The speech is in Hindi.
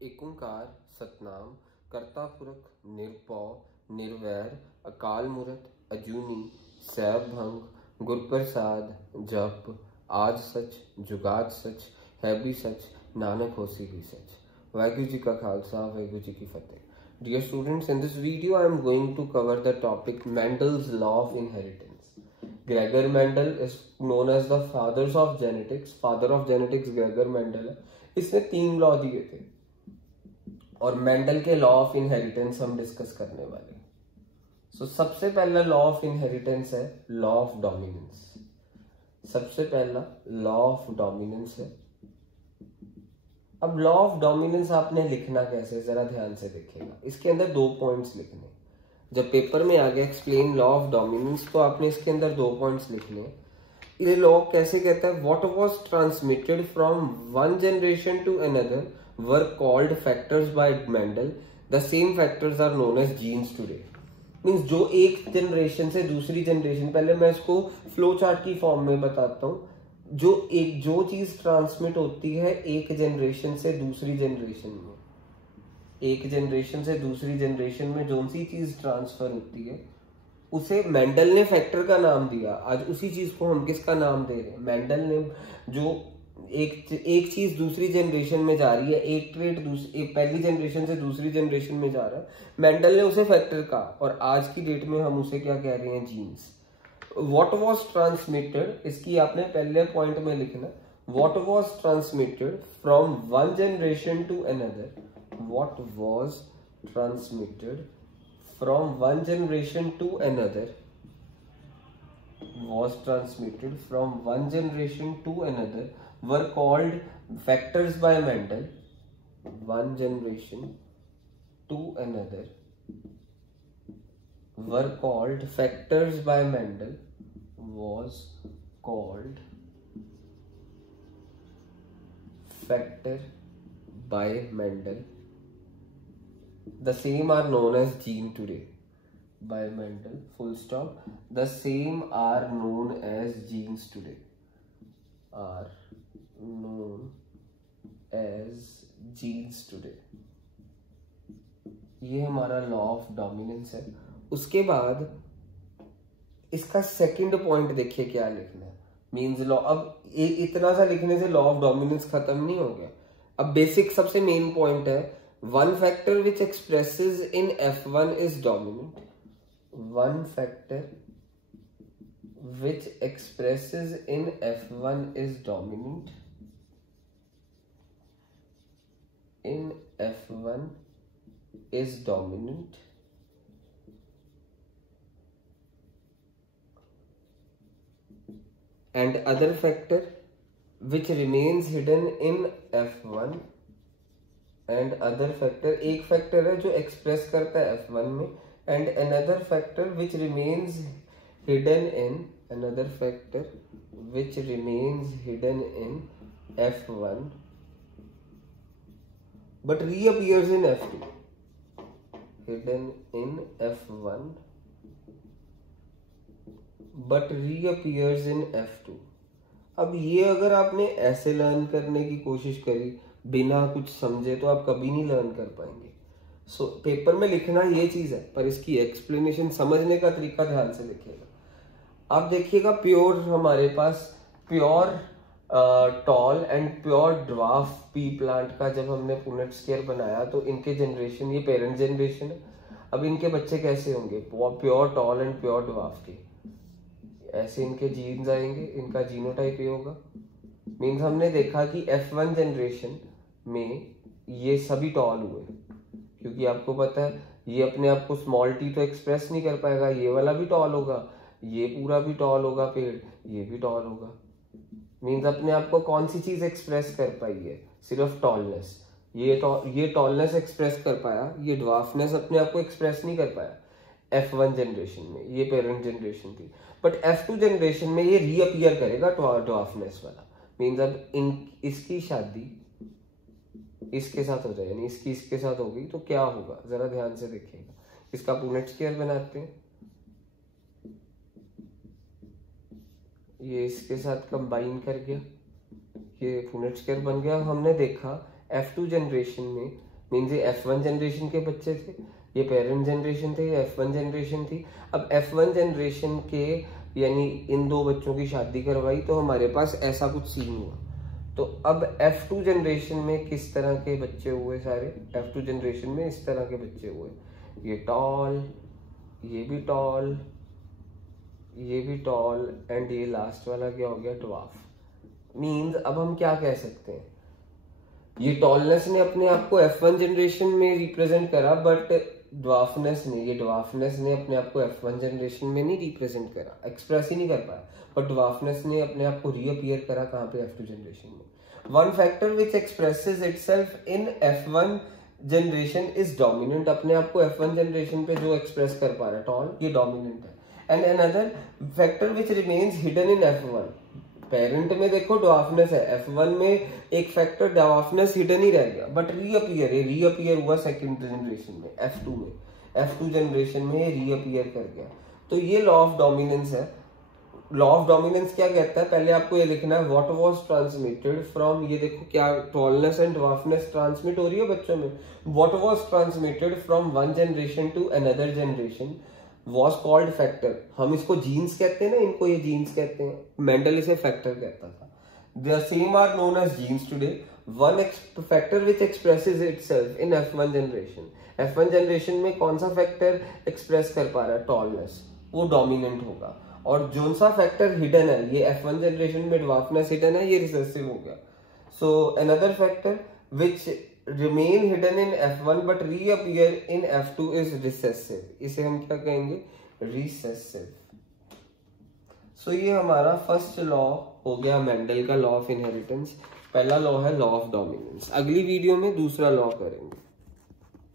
एक ओंकार सतनाम करता पुरख निरपौ निर्वैर अकाल मूरत अजूनी सैभ भंग गुरप्रसाद जप आज सच जुगाद सच है भी सच नानक होसी भी सच। वाहिगुरु जी का खालसा वाहिगुरु जी की फतेह। Dear students, in this video I am going to cover the topic Mendel's law of inheritance. Gregor Mendel is known as the father of genetics. Father of genetics Gregor Mendel है। इसने 3 लॉ दिए थे और मेंडल के लॉ ऑफ इनहेरिटेंस हम डिस्कस करने वाले हैं। सो सबसे पहला लॉ ऑफ इनहेरिटेंस है लॉ ऑफ डोमिनेंस। सबसे पहला लॉ ऑफ डोमिनेंस है। अब लॉ ऑफ डोमिनेंस आपने लिखना कैसे, जरा ध्यान से देखिएगा। इसके अंदर 2 पॉइंट्स लिखने। जब पेपर में आगे एक्सप्लेन लॉ ऑफ डोमिनेंस तो आपने इसके अंदर 2 पॉइंट्स लिखने। ये लॉ कैसे कहता है, what was transmitted from one generation to another were called factors by Mendel. The same factors are known as genes today. Means जो एक जनरेशन से दूसरी जनरेशन, पहले मैं इसको फ्लो चार्ट की फॉर्म में बताता हूँ। जो चीज ट्रांसमिट होती है एक जनरेशन से दूसरी जनरेशन में, एक जनरेशन से दूसरी जनरेशन में जो सी चीज ट्रांसफर होती है उसे मेंडल ने फैक्टर का नाम दिया। आज उसी चीज को हम किसका नाम दे रहे हैं, मेंडल ने। जो एक चीज दूसरी जनरेशन में जा रही है, एक ट्रेट पहली जनरेशन से दूसरी जनरेशन में जा रहा है, मेंडल ने उसे फैक्टर कहा और आज की डेट में हम उसे क्या कह रहे हैं, जीन्स। व्हाट वाज ट्रांसमिटेड, इसकी आपने पहले पॉइंट में लिखना, what was transmitted from one generation to another, what was transmitted from one generation to another, was transmitted from one generation to another were called factors by Mendel. One generation to another were called factors by Mendel, was called factor by Mendel. The same are known as gene today. By Mendel, full stop. The same are known as genes today. Are known as genes today. ये हमारा लॉ ऑफ डोमिनेंस है। उसके बाद इसका सेकंड पॉइंट देखिए क्या लिखना है, मीन्स लॉ। अब इतना सा लिखने से लॉ ऑफ डोमिनेंस खत्म नहीं हो गया। अब बेसिक सबसे मेन पॉइंट है, one factor which expresses in F1 is dominant. One factor which expresses in F1 is dominant. In F1 is dominant. And other factor which remains hidden in F1 and other factor, एक factor है जो express करता है F1 में, and another factor which remains hidden in, another factor which remains hidden in F1 but reappears in F2, hidden in F1 but reappears in F2। अब ये अगर आपने ऐसे लर्न करने की कोशिश करी बिना कुछ समझे तो आप कभी नहीं लर्न कर पाएंगे। सो पेपर में लिखना ये चीज है, पर इसकी एक्सप्लेनेशन समझने का तरीका ध्यान से लिखिएगा। आप देखिएगा प्योर, हमारे पास pure tall and pure dwarf pea plant का जब हमने पुनेट स्केयर बनाया तो इनके जनरेशन, ये पेरेंट जनरेशन है। अब इनके बच्चे कैसे होंगे, pure tall and pure dwarf के, ऐसे इनके जीन्स आएंगे, इनका जीनोटाइप ये होगा। मीन्स हमने देखा कि F1 जनरेशन में ये सभी टॉल हुए, क्योंकि आपको पता है ये अपने आप को स्मॉल टी तो एक्सप्रेस नहीं कर पाएगा, ये वाला भी टॉल होगा, ये पूरा भी टॉल होगा, पेड़ ये भी टॉल होगा। मीन्स अपने आप को कौन सी चीज एक्सप्रेस कर पाई है, सिर्फ टॉलनेस। ये टॉलनेस एक्सप्रेस कर पाया, ये ड्वार्फनेस अपने आप को एक्सप्रेस नहीं कर पाया F1 जनरेशन में, ये पेरेंट जनरेशन थी। बट F2 जनरेशन में ये रीअपियर करेगा ड्वार्फनेस वाला। मीन्स अब इसकी शादी इसके साथ हो जाए, यानी इसकी इसके साथ होगी तो क्या होगा, जरा ध्यान से देखिएगा। इसका पुनेट स्केयर बनाते हैं, ये इसके साथ कंबाइन कर गया, ये पुनेट स्केयर बन गया। हमने देखा F2 जनरेशन में मीन्स ये F1 जनरेशन के बच्चे थे, ये पेरेंट जनरेशन थे, ये F1 जनरेशन थी। अब F1 जनरेशन के यानी इन दो बच्चों की शादी करवाई तो हमारे पास ऐसा कुछ सीन हुआ। तो अब F2 जनरेशन में किस तरह के बच्चे हुए? सारे F2 जनरेशन में इस तरह के बच्चे हुए, ये टॉल, ये भी टॉल, ये भी टॉल, एंड ये लास्ट वाला क्या हो गया? ड्वार्फ। मीन्स अब हम क्या कह सकते हैं, ये टॉलनेस ने अपने आप को F1 जनरेशन में रिप्रेजेंट करा, बट ड्वार्फनेस ने अपने आप को F1 जनरेशन में नहीं रिप्रेजेंट करा, एक्सप्रेस ही नहीं कर पाया। बट ड्वार्फनेस ने अपने आप को रीअपियर करा कहाँ पे? F2 जनरेशन में। One factor which expresses itself in F1 generation is dominant. अपने आप को F1 जनरेशन पे जो एक्सप्रेस कर पा रहा है टॉल, ये डोमिनेंट है। And another factor which remains hidden in F1, parent में देखो ड्वार्फनेस है, F1 में एक फैक्टर ड्वार्फनेस हिडन ही रह गया, बट रीअपियर हुआ सेकंड जनरेशन में, F2 जनरेशन में रीअपियर कर गया। तो ये लॉ ऑफ डोमिनेंस है। लॉ ऑफ डोमिनेंस क्या कहता है? पहले आपको ये लिखना है व्हाट वाज ट्रांसमिटेड फ्रॉम, ये देखो क्या टॉलनेस एंड ड्वार्फनेस ट्रांसमिट हो रही है बच्चों में। What was transmitted from one generation to another generation was called factor। हम इसको जीन्स कहते हैं ना, इनको ये जीन्स कहते हैं, मेंडल इसे फैक्टर कहता था। The same are known as genes today। One factor which expresses itself in F1 generation। F1 generation में कौन सा फैक्टर एक्सप्रेस कर पा रहा है? टॉलनेस, वो डोमिनेंट होगा। और जो सा फैक्टर हिडन है, ये F1 जनरेशन में ड्वार्फनेस हिडन है, ये रिसेसिव हो गया। So another factor which remain hidden in F1 but reappear in F2 is recessive। इसे हम क्या कहेंगे? रिसेसिव। सो ये हमारा फर्स्ट लॉ हो गया मेंडल का लॉ ऑफ इनहेरिटेंस। पहला लॉ है लॉ ऑफ डोमिनेंस। अगली वीडियो में दूसरा लॉ करेंगे।